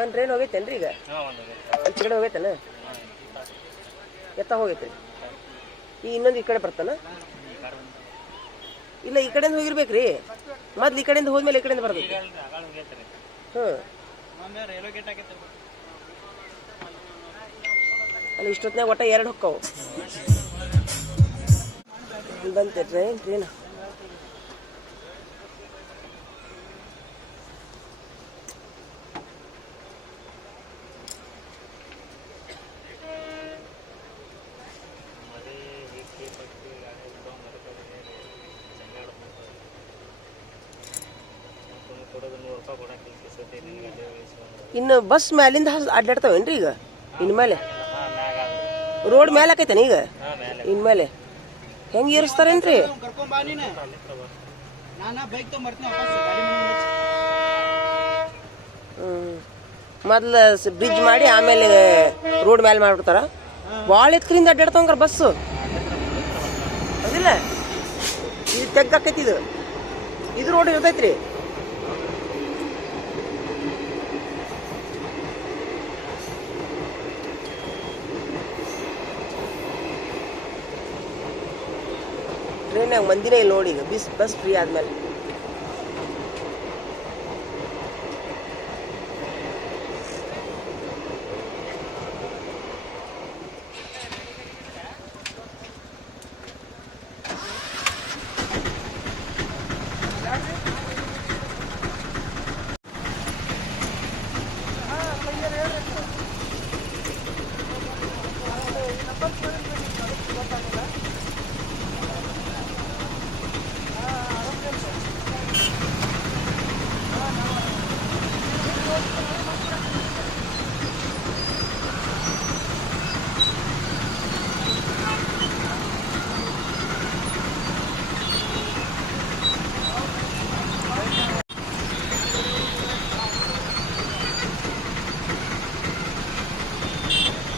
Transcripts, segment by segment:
ಒಂದು ಟ್ರೈನ್ ಹೋಗೈತೇನ್ರಿ ಈಗ? ಈಚೆ ಕಡೆ ಹೋಗೈತೇನ? ಎತ್ತ ಹೋಗೈತ್ರಿ. ಈ ಇನ್ನೊಂದು ಈ ಕಡೆ ಬರ್ತಾನ? ಇಲ್ಲ ಈ ಕಡೆಯಿಂದ ಹೋಗಿರ್ಬೇಕ್ರಿ. ಮೊದ್ಲು ಈ ಕಡೆಯಿಂದ ಹೋದ್ಮೇಲೆ ಈ ಕಡೆಯಿಂದ ಬರ್ಬೇಕು. ಹ್ಞೂ ಅಲ್ಲಿ ಇಷ್ಟೊತ್ತಿನಾಗ ಒಟ್ಟ ಎರಡು ಹೊಕ್ಕವು. ಬಂತೆ ಟ್ರೈನ್ ಟ್ರೈನ್ ಮರಿ ಹಿಕ್ಕಿ ಪಟ್ಟಿ ಗಾಡಿ ಹಿಡ್ಕೊಂಡು ಮರಕರಿಗೆ ಜಂಗಾಡ ಕೊಡೋದು ನೂರು ರೂಪಾಯಿ ಕೊಡಕ್ಕೆ ಕಿಸತಿ ನಿನಗೆ ಅಲ್ಲೇ ವಹಿಸ್ಕೊಂಡು ಇನ್ನು ಬಸ್ ಮ್ಯಾಲಿಂದ ಅಡ್ಡಾಡ್ತಾವೇನ್ರಿ ಈಗ? ಇನ್ಮೇಲೆ ರೋಡ್ ಮೇಲೆ ಆಕೈತೇನ ಈಗ? ಇನ್ಮೇಲೆ ಹೆಂಗೆ ಏರಿಸ್ತಾರೇನ್ರಿ? ಮೊದ್ಲ ಬ್ರಿಡ್ಜ್ ಮಾಡಿ ಆಮೇಲೆ ರೋಡ್ ಮೇಲೆ ಮಾಡ್ಬಿಡ್ತಾರ? ಭಾಳ ಎತ್ಕರಿಂದ ಅಡ್ಡಾಡ್ತಾವಂಗ್ರ ಬಸ್ಸು? ಅದಿಲ್ಲ ಇದು ತೆಗ್ದಾಕೈತಿ ಇದು. ಇದು ರೋಡ್ ಇರ್ತೈತ್ರಿ. ಮಂದಿನೇ ಇಲ್ಲ ನೋಡಿ ಈಗ. ಬಿಸ್ ಬಸ್ ಫ್ರೀ ಆದ್ಮೇಲೆ.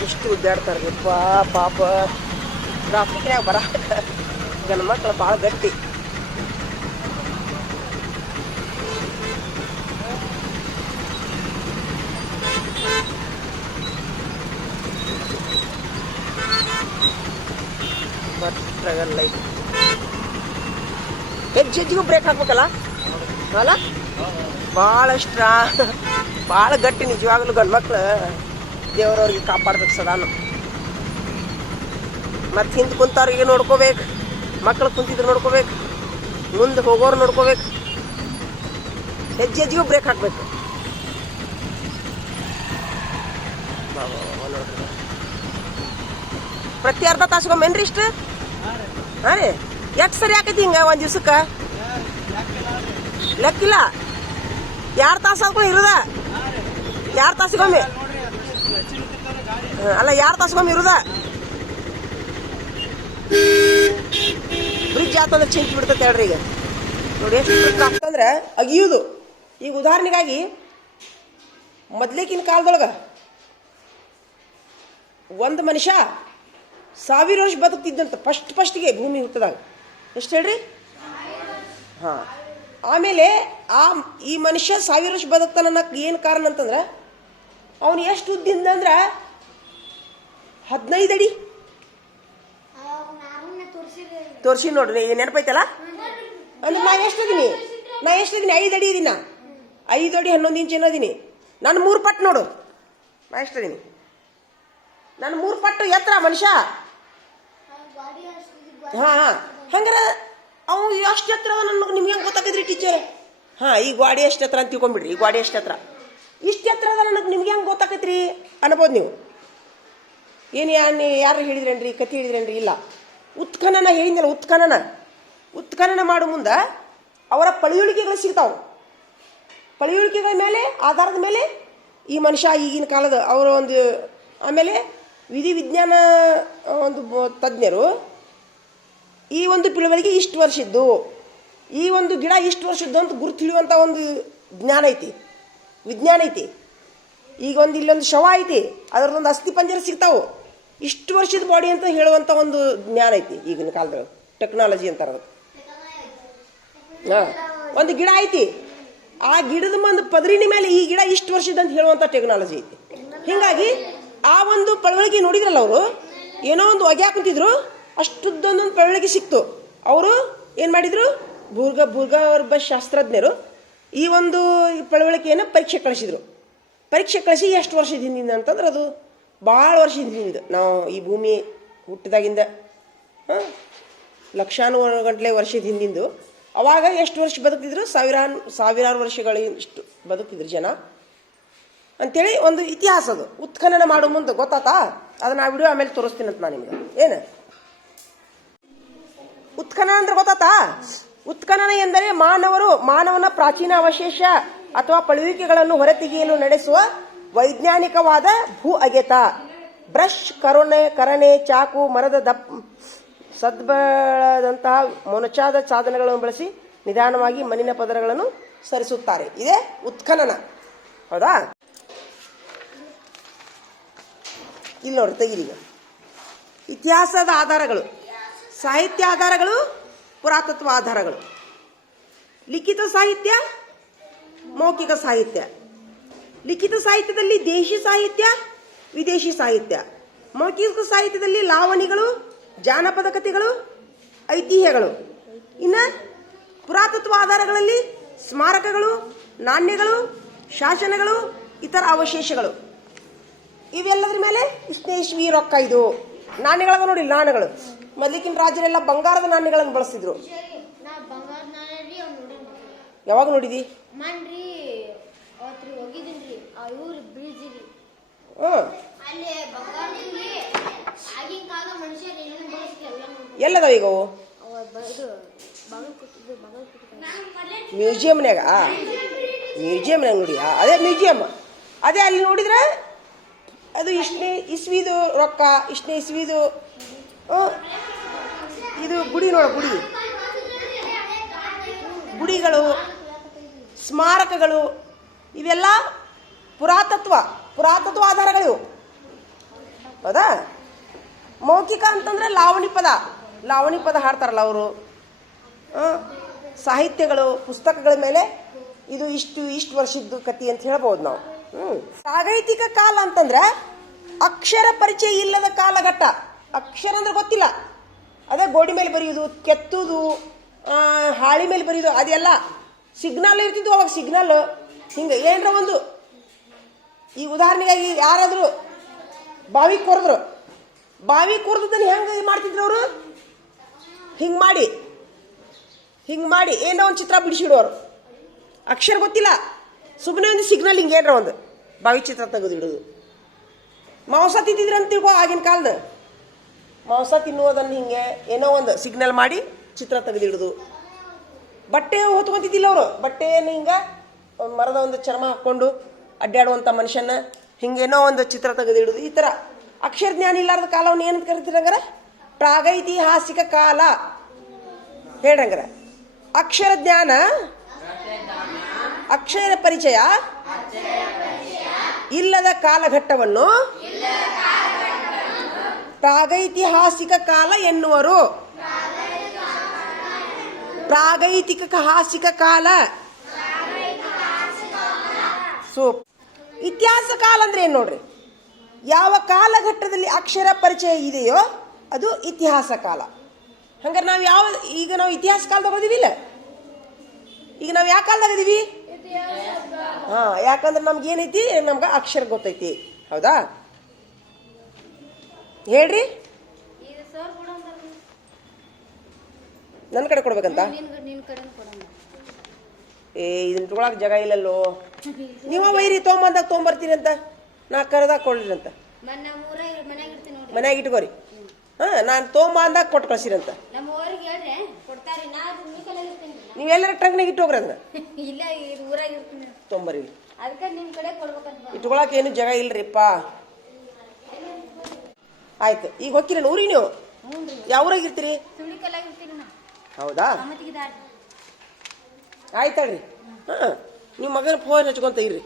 ಎಷ್ಟು ಉದ್ದಾಡ್ತಾರೆ. ಪಾ ಪಾಪ. ಟ್ರಾಫಿಕ್ನಾಗ ಬರಾಕ ಗಂಡ ಮಕ್ಳು ಭಾಳ ಗಟ್ಟಿ ಬಟ್ಟಾಗಲ್ಲ ಇದು ಹೆಜ್ಜೆ ಬ್ರೇಕ್ ಹಾಕ್ಬೇಕಲ್ಲ? ಅಲ್ಲ? ಭಾಳ ಸ್ಟ್ರಾ ಭಾಳ ಗಟ್ಟಿ ನಿಜವಾಗ್ಲೂ ಗಂಡು ಮಕ್ಳು. ದೇವರವ್ರಿಗೆ ಕಾಪಾಡ್ಬೇಕು ಸದಾನು. ಮತ್ತೆ ಹಿಂದೆ ಕುಂತವ್ರಿಗೆ ನೋಡ್ಕೋಬೇಕು. ಮಕ್ಳು ಕುಂತಿದ್ರು ನೋಡ್ಕೋಬೇಕು. ಮುಂದೆ ಹೋಗೋರು ನೋಡ್ಕೋಬೇಕು. ಹೆಜ್ಜೆ ಹೆಜ್ಜೆಗೂ ಬ್ರೇಕ್ ಹಾಕ್ಬೇಕು. ಪ್ರತಿ ಅರ್ಧ ತಾಸ್ಗೊಮ್ಮೇನ್ರಿ ಇಷ್ಟು? ಹಾಂ ರೀ. ಎಷ್ಟು ಸರಿ ಆಕೈತಿ ಹಿಂಗ ಒಂದು ದಿವ್ಸಕ್ಕೆ? ಲೆಕ್ಕಿಲ್ಲ. ಎರಡು ತಾಸು ಇರುದ? ಎರಡು ತಾಸಿಗೊಮ್ಮೆ? ಅಲ್ಲ ಎರಡು ತಾಸಿಗೊಮ್ಮೆ ಇರುದ? ಬ್ರಿಡ್ಜ್ ಆತಂದ್ರೆ ಚಿಂತೆ ಬಿಡ್ತೈತೆ ಹೇಳ್ರಿ ಈಗ. ನೋಡಿ, ಎಷ್ಟು ಆಗ್ತಂದ್ರೆ ಈಗ ಉದಾಹರಣೆಗಾಗಿ, ಮೊದ್ಲೇಕಿನ ಕಾಲದೊಳಗ ಒಂದು ಮನುಷ್ಯ ಸಾವಿರ ವರ್ಷ ಬದುಕ್ತಿದ್ದಂತ ಫಸ್ಟ್ ಫಸ್ಟ್ಗೆ ಭೂಮಿ ಹುಟ್ಟದಾಗ. ಎಷ್ಟು ಹೇಳ್ರಿ? ಹಾಂ. ಆಮೇಲೆ ಆ, ಈ ಮನುಷ್ಯ ಸಾವಿರ ವರ್ಷ ಬದುಕ್ತಾನ ಏನು ಕಾರಣ ಅಂತಂದ್ರೆ, ಅವನು ಎಷ್ಟು ಉದ್ದಿಂದ ಅಂದ್ರೆ ಹದಿನೈದು ಅಡಿ. ತೋರಿಸಿ ನೋಡ್ರಿ ನೆನಪೈತಲ್ಲ? ಅಂದ್ರೆ ನಾ ಎಷ್ಟಿದ್ದೀನಿ ನಾ ಎಷ್ಟಿದ್ದೀನಿ ಐದು ಅಡಿ ಇದೀನಿ ಐದು ಅಡಿ ಹನ್ನೊಂದು ಇಂಚ್ ಏನೋದೀನಿ ನಾನು ಮೂರು ಪಟ್ಟು ನೋಡು. ನಾ ಎಷ್ಟು ಇದೀನಿ ನಾನು ಮೂರು ಪಟ್ಟು ಎತ್ತರ ಮನುಷ್ಯ. ಹಾಂ ಹಾಂ. ಹಂಗಾರೆ ಅವು ಎಷ್ಟು ಹತ್ರ ಅದ ನನಗೆ ನಿಮ್ಗೆ ಹೆಂಗೆ ಗೊತ್ತಾಗದ್ರಿ ಟೀಚರ್ ಹಾಂ ಈ ಗಾಡಿ ಎಷ್ಟು ಹತ್ರ ಅಂತ ತಿಳ್ಕೊಂಬಿಡ್ರಿ ಈ ಗಾಡಿ ಎಷ್ಟು ಹತ್ರ ಇಷ್ಟು ಹತ್ರ ಅದ ನನಗೆ ನಿಮ್ಗೆ ಹೆಂಗೆ ಗೊತ್ತಾಕೈತ್ರಿ ಅನ್ಬೋದು ನೀವು. ಏನು ಯಾರು ಯಾರು ಹೇಳಿದ್ರೇನ್ರಿ ಕತೆ ಹೇಳಿದ್ರೇನ್ರಿ? ಇಲ್ಲ. ಉತ್ಖನನ ಹೇಳಿದ್ನಲ್ಲ ಉತ್ಖನನ. ಉತ್ಖನನ ಮಾಡೋ ಮುಂದೆ ಅವರ ಪಳಿಯುಳಿಕೆಗಳು ಸಿಗ್ತಾವೆ. ಪಳಿಯುಳಿಕೆಗಳ ಮೇಲೆ ಆಧಾರದ ಮೇಲೆ ಈ ಮನುಷ್ಯ ಈಗಿನ ಕಾಲದ ಅವರ ಒಂದು ಆಮೇಲೆ ವಿಧಿ ವಿಜ್ಞಾನ ಒಂದು ತಜ್ಞರು ಈ ಒಂದು ಪಿಳುವಳಿಗೆ ಇಷ್ಟು ವರ್ಷದ್ದು. ಈ ಒಂದು ಗಿಡ ಇಷ್ಟು ವರ್ಷದ್ದು ಅಂತ ಗುರುತು ಹಿಡಿಯುವಂಥ ಒಂದು ಜ್ಞಾನ ಐತಿ. ವಿಜ್ಞಾನ ಐತಿ. ಈಗ ಒಂದು ಇಲ್ಲೊಂದು ಶವ ಐತಿ. ಅದರದೊಂದು ಅಸ್ಥಿ ಪಂಜರ ಸಿಗ್ತಾವು. ಇಷ್ಟು ವರ್ಷದ ಬಾಡಿ ಅಂತ ಹೇಳುವಂಥ ಒಂದು ಜ್ಞಾನ ಐತಿ ಈಗಿನ ಕಾಲದೊಳಗೆ. ಟೆಕ್ನಾಲಜಿ ಅಂತಾರೆ ಅದಕ್ಕೆ ಹಾಂ. ಒಂದು ಗಿಡ ಐತಿ. ಆ ಗಿಡದ ಮಂದ ಪದರಿನ ಮೇಲೆ ಈ ಗಿಡ ಇಷ್ಟು ವರ್ಷದ ಅಂತ ಹೇಳುವಂಥ ಟೆಕ್ನಾಲಜಿ ಐತಿ. ಹೀಗಾಗಿ ಆ ಒಂದು ಪಳವಳಿಗೆ ನೋಡಿದ್ರಲ್ಲ ಅವರು, ಏನೋ ಒಂದು ಒಗ್ಯಾಕ ಕುಂತಿದ್ರು. ಅಷ್ಟುದ್ದೊಂದೊಂದು ಪಳವಳಿಗೆ ಸಿಕ್ತು. ಅವರು ಏನು ಮಾಡಿದರು? ಭೂರ್ಗ ಭೂರ್ಗವರ್ಭ ಶಾಸ್ತ್ರಜ್ಞರು ಈ ಒಂದು ಪಳವಳಿಕೆಯನ್ನು ಪರೀಕ್ಷೆ ಕಳಿಸಿದರು. ಪರೀಕ್ಷೆ ಕಳಿಸಿ ಎಷ್ಟು ವರ್ಷದ ಅಂತಂದ್ರೆ ಅದು ಭಾಳ ವರ್ಷದಿಂದ ನಾವು ಈ ಭೂಮಿ ಹುಟ್ಟಿದಾಗಿಂದ, ಹಾಂ? ಲಕ್ಷಾನು ಗಂಟಲೆ ವರ್ಷದ ಅವಾಗ ಎಷ್ಟು ವರ್ಷ ಬದುಕಿದ್ರು ಸಾವಿರಾರು ಸಾವಿರಾರು ವರ್ಷಗಳಷ್ಟು ಬದುಕಿದ್ರು ಜನ. ಅಂಥೇಳಿ ಒಂದು ಇತಿಹಾಸ ಅದು. ಉತ್ಖನನ ಮಾಡೋ ಮುಂದೆ ಗೊತ್ತಾತಾ? ಅದನ್ನ ಆ ವಿಡಿಯೋ ಆಮೇಲೆ ತೋರಿಸ್ತೀನಂತ ನಾನು ನಿಮ್ಗೆ. ಏನು? ಉತ್ಖನನ ಅಂದ್ರೆ ಗೊತ್ತಾತಾ? ಉತ್ಖನನ ಎಂದರೆ ಮಾನವರು, ಮಾನವನ ಪ್ರಾಚೀನ ಅವಶೇಷ ಅಥವಾ ಪಳುವಿಕೆಗಳನ್ನು ಹೊರತೆಗೆಯಲು ನಡೆಸುವ ವೈಜ್ಞಾನಿಕವಾದ ಭೂ ಅಗೆತ. ಬ್ರಷ್, ಕರುಣೆ ಕರಣೆ ಚಾಕು, ಮರದ ದಪ್ಪ ಸದ್ಬಳದಂತಹ ಮೊನಚಾದ ಸಾಧನಗಳನ್ನು ಬಳಸಿ ನಿಧಾನವಾಗಿ ಮಣ್ಣಿನ ಪದರಗಳನ್ನು ಸರಿಸುತ್ತಾರೆ. ಇದೇ ಉತ್ಖನನ. ಹೌದಾ? ಇಲ್ಲಿ ನೋಡಿ ತೆಗಿರಿ ಇತಿಹಾಸದ ಆಧಾರಗಳು. ಸಾಹಿತ್ಯ ಆಧಾರಗಳು, ಪುರಾತತ್ವ ಆಧಾರಗಳು. ಲಿಖಿತ ಸಾಹಿತ್ಯ, ಮೌಖಿಕ ಸಾಹಿತ್ಯ. ಲಿಖಿತ ಸಾಹಿತ್ಯದಲ್ಲಿ ದೇಶಿ ಸಾಹಿತ್ಯ, ವಿದೇಶಿ ಸಾಹಿತ್ಯ. ಮೌಖಿಕ ಸಾಹಿತ್ಯದಲ್ಲಿ ಲಾವಣಿಗಳು, ಜಾನಪದ ಕಥೆಗಳು, ಐತಿಹ್ಯಗಳು. ಇನ್ನು ಪುರಾತತ್ವ ಆಧಾರಗಳಲ್ಲಿ ಸ್ಮಾರಕಗಳು, ನಾಣ್ಯಗಳು, ಶಾಸನಗಳು, ಇತರ ಅವಶೇಷಗಳು. ಇವೆಲ್ಲದ್ರ ಮೇಲೆ ಇಸ್ವಿ ರೊಕ್ಕ ಇದು. ನಾಣ್ಯಗಳಾಗ ನೋಡಿ ನಾಣ್ಯಗಳು ಮೊದಲಿಗಿನ ರಾಜರೆಲ್ಲ ಬಂಗಾರದ ನಾಣ್ಯಗಳನ್ನು ಬಳಸ್ತಿದ್ರು ಯಾವಾಗ ನೋಡಿದಿ? ಮನ್ರಿ ಆ ಬೀಳ್ಜಿರಿ. ಅಲ್ಲಿ ಬಂಗಾರದಲ್ಲಿ ಆಗಿನ ಮನುಷ್ಯರು ಏನೇನು ಎಲ್ಲದಾವ ಈಗ ಅವು? ಮ್ಯೂಸಿಯಮ್ನಾಗ ಮ್ಯೂಸಿಯಂನ್ಯಾಗ? ನೋಡಿ ಅದೇ ಮ್ಯೂಸಿಯಂ. ಅದೇ ಅಲ್ಲಿ ನೋಡಿದ್ರೆ ಅದು ಇಷ್ಟನೇ ಇಸ್ವಿದು ರೊಕ್ಕ ಇಷ್ಟನೇ ಇಸ್ವಿದು ಇದು ಗುಡಿ ನೋಡ, ಗುಡಿ. ಗುಡಿಗಳು, ಸ್ಮಾರಕಗಳು, ಇವೆಲ್ಲ ಪುರಾತತ್ವ ಪುರಾತತ್ವ ಆಧಾರಗಳು ಹೌದಾ? ಮೌಖಿಕ ಅಂತಂದ್ರೆ ಲಾವಣಿ ಪದ. ಲಾವಣಿ ಪದ ಹಾಡ್ತಾರಲ್ಲ ಅವರು. ಸಾಹಿತ್ಯಗಳು, ಪುಸ್ತಕಗಳ ಮೇಲೆ ಇದು ಇಷ್ಟು ಇಷ್ಟು ವರ್ಷದ್ದು ಕತಿ ಅಂತ ಹೇಳ್ಬೋದು ನಾವು. ಹ್ಮ್. ಸಾಗೈತಿಕ ಕಾಲ ಅಂತಂದ್ರೆ ಅಕ್ಷರ ಪರಿಚಯ ಇಲ್ಲದ ಕಾಲಘಟ್ಟ. ಅಕ್ಷರ ಅಂದ್ರೆ ಗೊತ್ತಿಲ್ಲ. ಅದೇ ಗೋಡಿ ಮೇಲೆ ಬರೆಯೋದು ಕೆತ್ತುದು ಆ, ಹಾಳಿ ಮೇಲೆ ಬರೆಯೋದು ಅದೆಲ್ಲ ಸಿಗ್ನಲ್ ಇರ್ತಿದ್ವು ಅವಾಗ ಸಿಗ್ನಲ್ ಹಿಂಗೆ ಏನರ ಒಂದು ಈ ಉದಾಹರಣೆಗಾಗಿ ಯಾರಾದರೂ ಬಾವಿ ಕೊರೆದ್ರು. ಬಾವಿ ಕೊರೆದನ್ನು ಹೆಂಗೆ ಮಾಡ್ತಿದ್ರು ಅವರು? ಹಿಂಗೆ ಮಾಡಿ. ಹಿಂಗೆ ಮಾಡಿ. ಏನೋ ಒಂದು ಚಿತ್ರ ಬಿಡಿಸಿಡೋರು. ಅಕ್ಷರ ಗೊತ್ತಿಲ್ಲ. ಸುಮ್ಮನೆ ಒಂದು ಸಿಗ್ನಲ್ ಹಿಂಗೆ ಏನರ ಒಂದು. ಬಾವಿ ಚಿತ್ರ ತೆಗೆದಿಡೋದು. ಮಾಂಸ ಅಂತ ತಿಳ್ಕೊ ಆಗಿನ ಕಾಲದ. ಮಾಂಸ ತಿನ್ನುವುದನ್ನು ಹಿಂಗೆ ಏನೋ ಒಂದು ಸಿಗ್ನಲ್ ಮಾಡಿ ಚಿತ್ರ ತೆಗೆದಿಡುದು. ಬಟ್ಟೆ ಹೊತ್ಕೊತಿದ್ದಿಲ್ಲ ಅವರು. ಬಟ್ಟೆಯನ್ನು ಹಿಂಗೆ ಮರದ ಒಂದು ಚರ್ಮ ಹಾಕ್ಕೊಂಡು ಅಡ್ಡಾಡುವಂಥ ಮನುಷ್ಯನ ಹಿಂಗೇನೋ ಒಂದು ಚಿತ್ರ ತೆಗೆದಿಡುದು. ಈ ಥರ ಅಕ್ಷರ ಜ್ಞಾನ ಇಲ್ಲಾರ್ದ ಕಾಲವನ್ನು ಏನಂತ ಕರಿತೀರಂಗಾರ ಪ್ರಾಗೈತಿಹಾಸಿಕ ಕಾಲ. ಹೇಳ್ರಂಗಾರ ಅಕ್ಷರ ಜ್ಞಾನ. ಅಕ್ಷರ ಪರಿಚಯ. ಇಲ್ಲದ ಕಾಲಘಟ್ಟವನ್ನು. ಪ್ರಾಗೈತಿಹಾಸಿಕ ಕಾಲ ಎನ್ನುವರು. ಪ್ರಾಗೈತಿಕ ಹಾಸಿಕ ಕಾಲ. ಸೂಪ್ ಇತಿಹಾಸ ಕಾಲ ಅಂದ್ರೆ ಏನು ನೋಡ್ರಿ? ಯಾವ ಕಾಲಘಟ್ಟದಲ್ಲಿ ಅಕ್ಷರ ಪರಿಚಯ ಇದೆಯೋ ಅದು ಇತಿಹಾಸ ಕಾಲ. ಹಂಗಾರೆ ನಾವು ಯಾವ ಈಗ ನಾವು ಇತಿಹಾಸ ಕಾಲದಾಗ ಇಲ್ಲ? ಈಗ ನಾವು ಯಾವ ಕಾಲದಾಗ ಇದೀವಿ? ಹಾ ಯಾಕಂದ್ರೆ ನಮ್ಗೆ ಏನೈತಿ? ನಮ್ಗೆ ಅಕ್ಷರ ಗೊತ್ತೈತಿ. ಹೌದಾ? ಹೇಳ್ರಿ. ನನ್ನ ಕಡೆ ಕೊಡ್ಬೇಕಂತ? ಏ ಇದನ್ನ ತಗೊಳಕ್ ಜಾಗ ಇಲ್ಲಲ್ಲೋ. ನೀವ ವೈರಿ ತೊಗೊಂಬಂದಾಗ ತೊಗೊಂಬರ್ತೀನಿ ಅಂತ. ನಾ ಕರೆದಾಗ ಕೊಡ್ರಿ ಅಂತ. ಮನ್ಯಾಗ ಇಟ್ಕೋರಿ. ಹಾ ನಾನು ತೊಗೊಂಬಂದಾಗ ಕೊಟ್ಟು ಕಳ್ಸಿರಂತ ಅಂತ. ನೀವೆಲ್ಲರ ಟ್ರಂಕ್ನಾಗ ಇಟ್ಟು ಹೋಗ್ರಿ ಅದನ್ನ. ತೊಗೊಂಬರಿ. ಇಟ್ಕೊಳಕ್ ಏನು ಜಾಗ ಇಲ್ರಿಪ್ಪ. ಆಯ್ತು ಈಗ ಹೋಗ್ತೀರಿ ಊರಿ ನೀವು? ಹ್ಞೂ ಯಾವ ಊರಾಗ ಇರ್ತೀರಿ? ಹೌದಾ? ಆಯ್ತಳ್ರಿ ಹಾಂ ನಿಮ್ಮ ಮಗನ ಫೋನ್ ಹಚ್ಕೊಂತ ಇರ್ರಿ.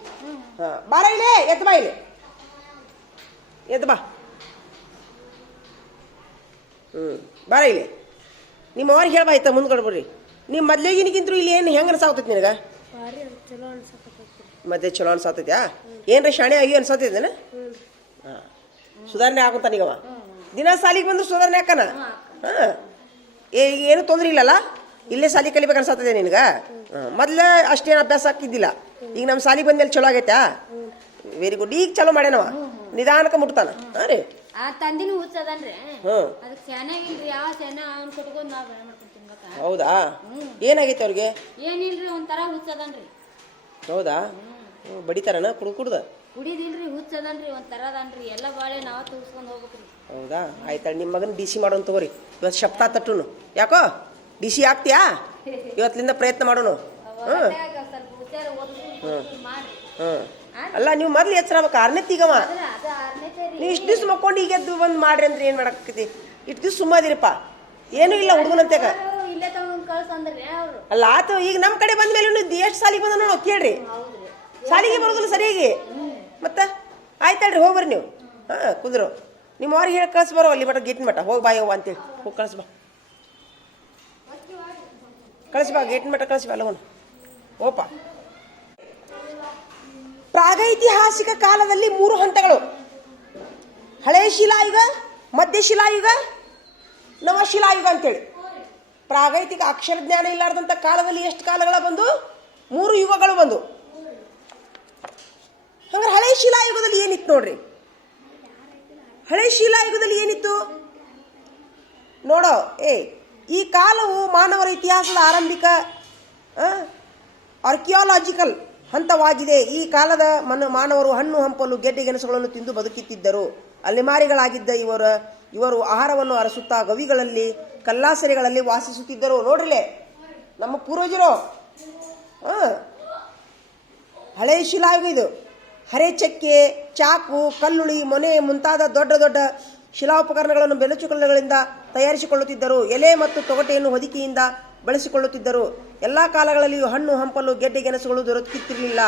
ಹಾಂ. ಬಾರ ಇಲ್ಲೇ ಎದ್ದು ಬಾ ಇಲ್ಲಿ. ಎದ್ದು ಬಾ. ಹ್ಞೂ ಬಾರ ಇಲ್ಲಿ. ನಿಮ್ಮ ಅವ್ರಿಗೆ ಹೇಳ್ಬಾ ಆಯ್ತಾ ಮುಂದ್ಗಡೆ ಬರ್ರಿ. ನಿಮ್ಮ ಮೊದ್ಲೇಗಿನಗಿಂತರೂ ಇಲ್ಲಿ ಏನು ಹೆಂಗೆ ಅನ್ಸಾಗ್ತೈತಿ ನಿನಗ? ಮದ್ವೆ ಚಲೋ ಅನ್ಸಕತ್ತೈತಿ ಮತ್ತೆ ಚಲೋ ಅನ್ಸತ್ತೈತ್ಯಾ ಏನ್ರಿ ಶಾಣೆ ಆಗಿ ಅನ್ಸತ್ತೈತೇನ ಹಾಂ. ಸುಧಾರಣೆ ಆಗುತ್ತಾನೀಗವ ದಿನ ಸಾಲಿಗೆ ಬಂದು ಸುಧಾರಣೆ ಹಾಕನ ಹಾಂ. ಏನು ತೊಂದರೆ ಇಲ್ಲಲ್ಲ? ಇಲ್ಲೇ ಸಾಲಿ ಕಲಿಬೇಕು ಅನ್ಸತ್ತದೆ ನಿನಗೆ? ಮೊದ್ಲೇ ಅಷ್ಟೇನು ಅಭ್ಯಾಸ ಆಗ್ತಿದ್ದಿಲ್ಲ ಈಗ ನಮ್ಮ ಸಾಲಿಗೆ ಬಂದ್ಮೇಲೆ ಚಲೋ ಆಗೈತಾ? ವೆರಿ ಗುಡ್ ಈಗ ಚಲೋ ಮಾಡ್ಯಾನವ? ನಿಧಾನಕ್ಕೆ ಮುಟ್ತಾನ? ಹಾಂ ರೀ. ಹೌದಾ? ಏನಾಗೈತೆ ಅವ್ರಿಗೆ? ಹೌದಾ? ಹ್ಞೂ ಬಡಿತಾರನ? ಕುಡ್ದು ಕುಡ್ದು? ಕುಡಿದಿಲ್ರಿ ಹುಚ್ಚದನ್ರಿ ಒಂಥರ ಅದನ್ರಿ ಎಲ್ಲ ಬಾಳೆ ನಾವ ತೂಸ್ಕೊಂಡು ಹೋಗ್ಬೇಕ್ರಿ. ಹೌದಾ? ಆಯ್ತಾಳ ನಿಮ್ಮ ಮಗನ ಡಿ ಸಿ ಮಾಡೋಣ ತಗೋರಿ. ಇವತ್ತು ಶಪ್ತ ತಟ್ಟುನು. ಯಾಕೋ? ಡಿ ಸಿ ಆಗ್ತೀಯಾ? ಇವತ್ತಿನಿಂದ ಪ್ರಯತ್ನ ಮಾಡೋನು. ಹ್ಞೂ ಸ್ವಲ್ಪ ಹುಚ್ಚಾರ ಓದಿಸ್ಕೊಂಡು ಮಾಡ್ರಿ. ಹ್ಞೂ ಅಲ್ಲ ನೀವು ಮೊದ್ಲು ಎಚ್ಚರ ಆಗ್ಬೇಕು ಆರನೇ ತಿಗವ ಅದು ಆರನೇ ಸೇರಿ ನೀವು ಇಷ್ಟು ದಿವ್ಸ ಮಕ್ಕೊಂಡು ಈಗ ಎದ್ದು ಬಂದು ಮಾಡ್ರಿ ಅಂದ್ರೆ ಏನು ಮಾಡಾಕತಿ ಇಷ್ಟು ದಿವ್ಸ ಸುಮ್ಮದಿರಪ್ಪ. ಏನೂ ಇಲ್ಲ ಹುಡುಗನಂತೆಗ ಇಲ್ಲೇ ತಗೊಂಡ್ ಕಳ್ಸಂದ್ರಿ ಅವ್ರು. ಅಲ್ಲ ಆತು ಈಗ ನಮ್ಮ ಕಡೆ ಬಂದ ಮೇಲೆ ಎಷ್ಟು ಸಾಲಿಗೆ ಬಂದ ನೋಡೋ ಕೇಳ್ರಿ ಸಾಲಿಗೆ ಬರೋದಿಲ್ಲ ಸರಿಯಾಗಿ? ಮತ್ತೆ? ಆಯ್ತಲ್ರಿ ಹೋಗ್ರಿ ನೀವು. ಹಾಂ, ಕುದುರು. ನಿಮ್ಮ ಅವ್ರಿಗೆ ಹೇಳಿ ಕಳ್ಸಿ ಬರೋ ಅಲ್ಲಿ ಮಟ ಗೇಟ್ ಮಟ ಹೋಗಿ ಬಾಯೋ ಅಂತ ಅಂತೇಳಿ. ಹೋಗಿ ಕಳ್ಸಿ ಬಾ. ಗೇಟ್ ಬಾ ಗೇಟಿನ ಮಟ ಕಳಿಸಿ ಬಾ ಅಲ್ಲವನು ಓಪ ಪ್ರಾಗೈತಿಹಾಸಿಕ ಕಾಲದಲ್ಲಿ ಮೂರು ಹಂತಗಳು. ಹಳೆ ಶಿಲಾಯುಗ ಮಧ್ಯ ಶಿಲಾಯುಗ ನವಶಿಲಾಯುಗ ಅಂತೇಳಿ. ಪ್ರಾಗೈತಿಕ ಅಕ್ಷರ ಜ್ಞಾನ ಇಲ್ಲಾರ್ದಂಥ ಕಾಲದಲ್ಲಿ ಎಷ್ಟು ಕಾಲಗಳ ಬಂದು? ಮೂರು ಯುಗಗಳು ಬಂದು. ಹಂಗಾರೆ ಹಳೆ ಶಿಲಾಯುಗದಲ್ಲಿ ಏನಿತ್ತು ನೋಡ್ರಿ? ಹಳೆ ಶಿಲಾಯುಗದಲ್ಲಿ ಏನಿತ್ತು? ನೋಡೋ, ಏ, ಈ ಕಾಲವು ಮಾನವರ ಇತಿಹಾಸದ ಆರಂಭಿಕ ಆರ್ಕಿಯಾಲಜಿಕಲ್ ಹಂತವಾಗಿದೆ. ಈ ಕಾಲದ ಮನ, ಮಾನವರು ಹಣ್ಣು, ಹಂಪಲು, ಗೆಡ್ಡೆ, ಗೆಣಸುಗಳನ್ನು ತಿಂದು ಬದುಕುತ್ತಿದ್ದರು. ಅಲೆಮಾರಿಗಳಾಗಿದ್ದ ಇವರ, ಇವರು ಆಹಾರವನ್ನು ಅರಸುತ್ತಾ ಗವಿಗಳಲ್ಲಿ, ಕಲ್ಲಾಸರೆಗಳಲ್ಲಿ ವಾಸಿಸುತ್ತಿದ್ದರು. ನೋಡ್ರಿಲೆ, ನಮ್ಮ ಪೂರ್ವಜರು ಹಳೆ ಶಿಲಾಯುಗ ಇದು. ಹರೆ ಚಕ್ಕೆ ಚಾಕು, ಕಲ್ಲುಳಿ, ಮೊನೆ ಮುಂತಾದ ದೊಡ್ಡ ದೊಡ್ಡ ಶಿಲಾಪಕರಣಗಳನ್ನು ಬೆಲಚುಕಲ್ಲುಗಳಿಂದ ತಯಾರಿಸಿಕೊಳ್ಳುತ್ತಿದ್ದರು. ಎಲೆ ಮತ್ತು ತೊಗಟೆಯನ್ನು ಹೊದಿಕೆಯಿಂದ ಬಳಸಿಕೊಳ್ಳುತ್ತಿದ್ದರು. ಎಲ್ಲ ಕಾಲಗಳಲ್ಲಿಯೂ ಹಣ್ಣು, ಹಂಪಲು, ಗೆಡ್ಡೆ, ಗೆಣಸುಗಳು ದೊರಕುತ್ತಿರಲಿಲ್ಲ.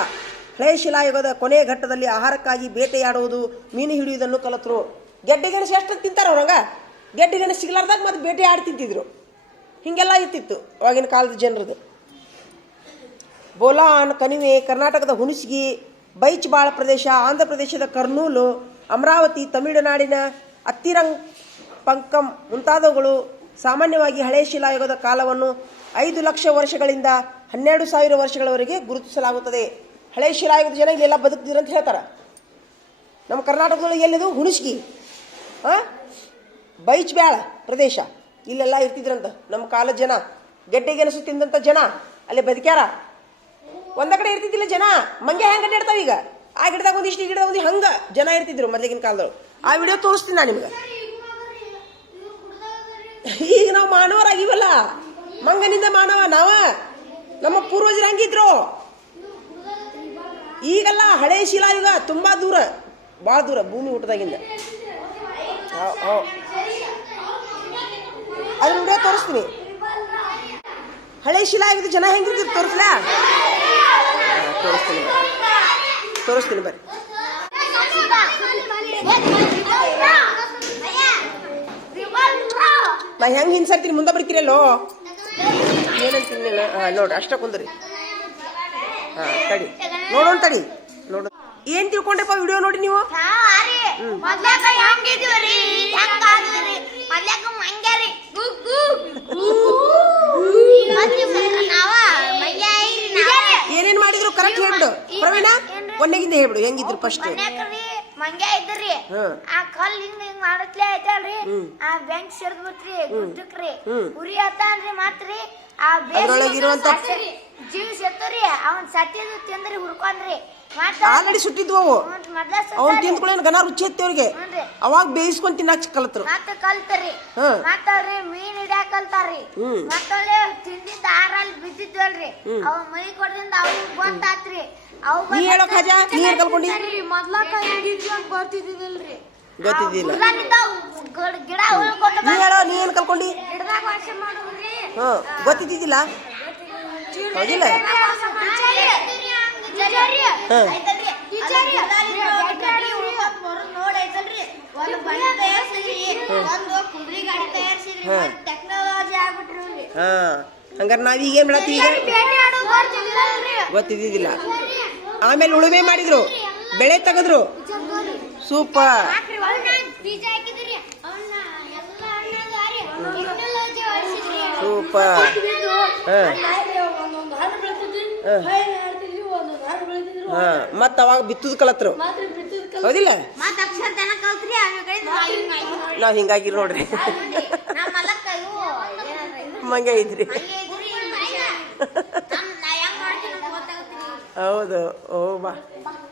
ಹಳೆ ಶಿಲಾಯುಗದ ಕೊನೆಯ ಘಟ್ಟದಲ್ಲಿ ಆಹಾರಕ್ಕಾಗಿ ಬೇಟೆಯಾಡುವುದು ಮೀನು ಹಿಡಿಯುವುದನ್ನು ಕಲಿತರು. ಗೆಡ್ಡೆ, ಗೆಣಸು ಎಷ್ಟು ತಿಂತಾರೆ ಅವ್ರಂಗ? ಗೆಡ್ಡೆ, ಗೆಣಸು ಸಿಗ್ಲಾರ್ದಾಗ ಮತ್ತೆ ಬೇಟೆ ತಿಂತಿದ್ರು. ಹೀಗೆಲ್ಲ ಇರ್ತಿತ್ತು ಅವಾಗಿನ ಕಾಲದ ಜನರದು. ಬೋಲಾನ್, ಕಣಿವೆ, ಕರ್ನಾಟಕದ ಹುಣಸಗಿ ಬೈಚ್ಬಾಳ ಪ್ರದೇಶ, ಆಂಧ್ರ ಪ್ರದೇಶದ ಕರ್ನೂಲು, ಅಮರಾವತಿ, ತಮಿಳುನಾಡಿನ ಅತ್ತಿರಂಗ್ ಪಂಕಂ ಮುಂತಾದವುಗಳು ಸಾಮಾನ್ಯವಾಗಿ ಹಳೆ ಶಿಲಾಯುಗದ ಕಾಲವನ್ನು ಐದು ಲಕ್ಷ ವರ್ಷಗಳಿಂದ ಹನ್ನೆರಡು ಸಾವಿರ ವರ್ಷಗಳವರೆಗೆ ಗುರುತಿಸಲಾಗುತ್ತದೆ. ಹಳೆ ಶಿಲಾಯುಗದ ಜನ ಇಲ್ಲೆಲ್ಲ ಬದುಕ್ತಿದ್ರು ಅಂತ ಹೇಳ್ತಾರೆ. ನಮ್ಮ ಕರ್ನಾಟಕದಲ್ಲಿ ಎಲ್ಲಿದು? ಹುಣಸ್ಗಿ. ಬೈಚ್ಬ್ಯಾಳ ಪ್ರದೇಶ. ಇಲ್ಲೆಲ್ಲ ಇರ್ತಿದ್ರಂತ ನಮ್ಮ ಕಾಲದ ಜನ. ಗೆಡ್ಡೆಗೆನಸು ತಿಂದಂಥ ಜನ. ಅಲ್ಲಿ ಬದುಕ್ಯಾರ? ಒಂದ ಕಡೆ ಇರ್ತಿದ್ದಿಲ್ಲ ಜನ. ಮಂಗೆ ಹೆಂಗೆ ಅಡ್ಡಾಡ್ತಾವ ಈಗ? ಆ ಗಿಡದಾಗ ಒಂದಿಷ್ಟು ಈ ಗಿಡದಾಗ ಒಂದು ಹಂಗ ಜನ ಇರ್ತಿದ್ರು ಮೊದಲಿಗಿನ ಕಾಲದೊಳಗೆ. ಆ ವಿಡಿಯೋ ತೋರಿಸ್ತೀನಿ ನಾನು ನಿಮ್ಗೆ. ಈಗ ನಾವು ಮಾನವರಾಗಿವಲ್ಲ ಮಂಗನಿಂದ ಮಾನವ ನಾವ. ನಮ್ಮ ಪೂರ್ವಜರು ಹಂಗಿದ್ರು. ಈಗಲ್ಲ ಹಳೆ ಶಿಲಾಯುಗ ತುಂಬಾ ದೂರ ಭಾಳ ದೂರ ಭೂಮಿ ಊಟದಾಗಿಂದ. ಅದ್ರ ತೋರಿಸ್ತೀನಿ. ಹಳೆ ಶಿಲಾಯುಗದ ಜನ ಹೆಂಗಿದ್ರು ತೋರಿಸ್ಲಾ? ತೋರಿಸ್ತೀನಿ ಬರ್ರಿ. ತೋರಿಸ್ತೀನಿ ಬರ್ರಿ ನಾ ಹೆಂಗ್ ಹಿಂಸಾಡ್ತೀನಿ ಮುಂದೆ ಬರ್ತೀರಲ್ಲೋ? ಏನಂತೀನಿ ಹಾಂ ನೋಡ್ರಿ ಅಷ್ಟ ಕುಂದ್ರಿ. ಹಾಂ ತಡಿ. ನೋಡೋಣ ತಡಿ. ನೋಡು. ಏನ್ ತಿಳ್ಕೊಂಡ್ರಪ್ಪ ವಿಡಿಯೋ ನೋಡಿ ನೀವು? ಮೊದ್ಲಾಕ ಹೆಂಗಿದ್ವಿ ಹೆಂಗಾದ್ರಿ ಮೊದ್ಲಾಕ ಮಂಗ್ಯಾರಿ ನಾವ ಮಂಗ್ಯ ಐರಿ ನಾವ ಏನೇನ್ ಮಾಡಿದ್ರು? ಕರೆಕ್ಟ್ ಹೇಳ್ಬಿಡು. ಪ್ರವೀಣ ಒಂದಗಿಂದ ಹೇಳ್ಬಿಡು. ಹೆಂಗಿದ್ರು ಫಸ್ಟ್ ಮಂಗ್ಯ ಇದ್ರಿ ಆ ಕಲ್ ಹಿಂಗ್ ಹಿಂಗ್ ಮಾಡತ್ಲೆ ಐತಲ್ರಿ ಆ ಬೆಂಕ್ ಸಿರ್ದ್ ಬಿಟ್ರಿ ಗುದ್ದಕ್ರಿ. ಉರಿ ಹತ್ತಾನ್ರಿ ಮಾತ್ರಿ. ಆ ಬೇರೆ ಜೀವ ಸತ್ತರಿ. ಅವನ್ ಸತ್ತಿದ್ದು ತಿಂದ್ರಿ ಹುರ್ಕೊಂಡ್ರಿ. ಆಲ್ರೆಡಿ ಸುಟ್ಟಿದ್ವು ಅವು. ಅವ್ನು. ತಿಂದ್ಕೊಳ್ಳೇನು ಗನ ರುಚಿ ಐತಿ ಅವ್ರಿಗೆ. ಅವಾಗ ಬೇಯಿಸ್ಕೊಂಡ್ ತಿನ್ನಕ್ ಕಲ್ತ್ರು. ಮತ್ತ ಕಲ್ತರಿ. ಹ್ಮ್. ಮತ್ತವ್ರಿ ಮೀನ್ ಹಿಡ್ಯಾಕ ಕಲ್ತಾರ್ರಿ. ಹ್ಮ್. ಮತ್ತೊಳ್ಳೆ ತಿಂದಿದ್ದ ಆರಲ್ಲಿ ಬಿದ್ದಿದ್ವಲ್ರಿ. ಅವ ಮೈ ಕೊಡದಿಂದ ಅವ್ರಿಗೆ ಗೊತ್ತಾತ್ರಿ. ಅವ್ ನೀ ಹೇಳೋ ಖಾಜಾ ನೀ ಏನ್ ಕಲ್ಕೊಂಡಿ. ಮೊದ್ಲಾಕ ಬರ್ತಿದ್ದಿಲ್ರಿ ಗೊತ್ತಿದ್ದಿಲ್ಲ. ಗಿಡ ಉಳ್ಕೊಂಡು ನೀ ಹೇಳೋ ನೀ ಏನ್ ಕಲ್ಕೊಂಡಿ? ಗಿಡದಾಗ ವಾಸ ಮಾಡುದ್ರಿ. ಹ್ಮ್. ಗೊತ್ತಿದ್ದಿದ್ದಿಲ್ಲ? ಹೌದಿಲ್ಲ. ಹಾ. ಹಂಗಾರೆ ನಾವ್ ಈಗ ಏನ್ ಮಾಡತ್ತೀವಿ ಗೊತ್ತಿದ್ದಿಲ್ಲ ಆಮೇಲೆ ಉಳುಮೆ ಮಾಡಿದ್ರು. ಬೆಳೆ ತೆಗೆದ್ರು. ಸೂಪರ್. ಬೀಜ ಹಾಕಿದ್ರಿ. ಅವನ್ನ ಎಲ್ಲ ಹಣ್ಣಾಗಾರಿ ಟೆಕ್ನಾಲಜಿ ಹೊಡ್ಸಿದ್ರಿ ಸೂಪರ್. ಹಾಂ. ಹಾಂ ಮತ್ತು ಅವಾಗ ಬಿತ್ತುದು ಕಲತ್ರು. ಮಾತ್ರ ಬಿತ್ತಿದ ಕಲ್ ಹೌದಿಲ್ಲ? ನಾವ್ ಅಕ್ಷರ ತನ ಕಲ್ತ್ರಿ ಆಮೇಲೆ ಕಡೆ ನಾವು ಹಿಂಗಾಗಿ ನೋಡ್ರಿ. ಮಂಗ ಇದ್ರಿ. ಹೌದು ಓ ಬಾ.